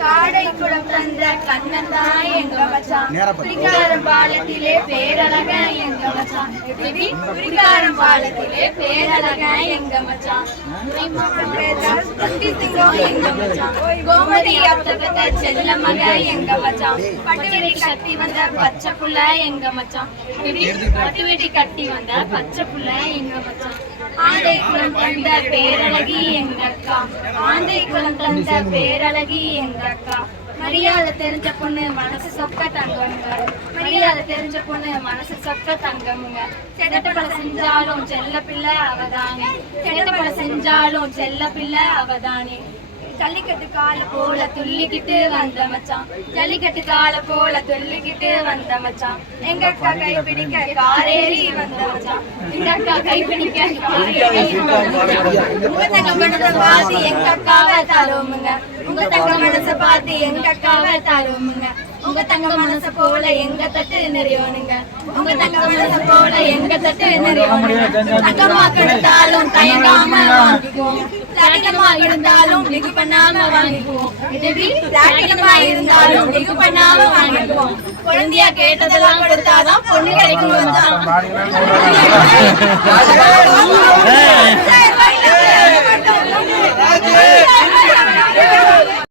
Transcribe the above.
காடை குளம் தந்த கண்ணன் தான் எங்க மச்சான் குடிக்காரன் பாலத்திலே பேரழக எங்க மச்சான் எப்படி பாலத்திலே பேரழக எங்க மச்சான் எங்க மச்சான் கோமதி அப்தகத்த செல்ல மக எங்க மச்சான் பட்டு கட்டி வந்த பச்சை புள்ள எங்க மச்சான் கட்டி வந்த பச்சை புள்ள எங்க மச்சான். ஆந்தை குளம் தந்த பேரழகி எங்கக்கா. ஆந்தைக்குளம் ஆந்தை குளம் தந்த பேரழகி எங்க அக்கா மரியாதை தெரிஞ்ச பொண்ணு மனசு சொக்க தங்கமுங்க. மரியாதை தெரிஞ்ச பொண்ணு மனசு சொக்க தங்கமுங்க. கெட்ட பல செஞ்சாலும் செல்ல பிள்ளை அவதானே. கெட்ட பல செஞ்சாலும் செல்ல பிள்ளை அவதானே. ஜல்லிக்கட்டு கால போல துள்ளிக்கிட்டு வந்த மச்சான். ஜல்லிக்கட்டு கால போல துள்ளிக்கிட்டு வந்த மச்சான். எங்க அக்கா கை பிடிக்க காரேறி வந்த மச்சான். எங்க அக்கா கை பிடிக்க உங்க தங்க மனசை பார்த்து எங்க அக்காவை தருவோமுங்க. உங்க தங்க மனசை பார்த்து எங்க அக்காவை தருவோமுங்க. உங்க தங்க மனசை போல எங்க தட்டு நிறையணுங்க உங்க தங்க மனசை போல எங்க தட்டு நிறையணுங்க தங்கமா கெடுத்தாலும் தயங்காம வாங்கிக்குவோம். பிளாட்டினமா இருந்தாலும் மிகு பண்ணாம வாங்கிக்குவோம். எப்படி பிளாட்டினமா இருந்தாலும் மிகு பண்ணாம வாங்கிக்குவோம். குழந்தையா கேட்டதெல்லாம் கொடுத்தாதான் பொண்ணு கிடைக்கும் மச்சான்.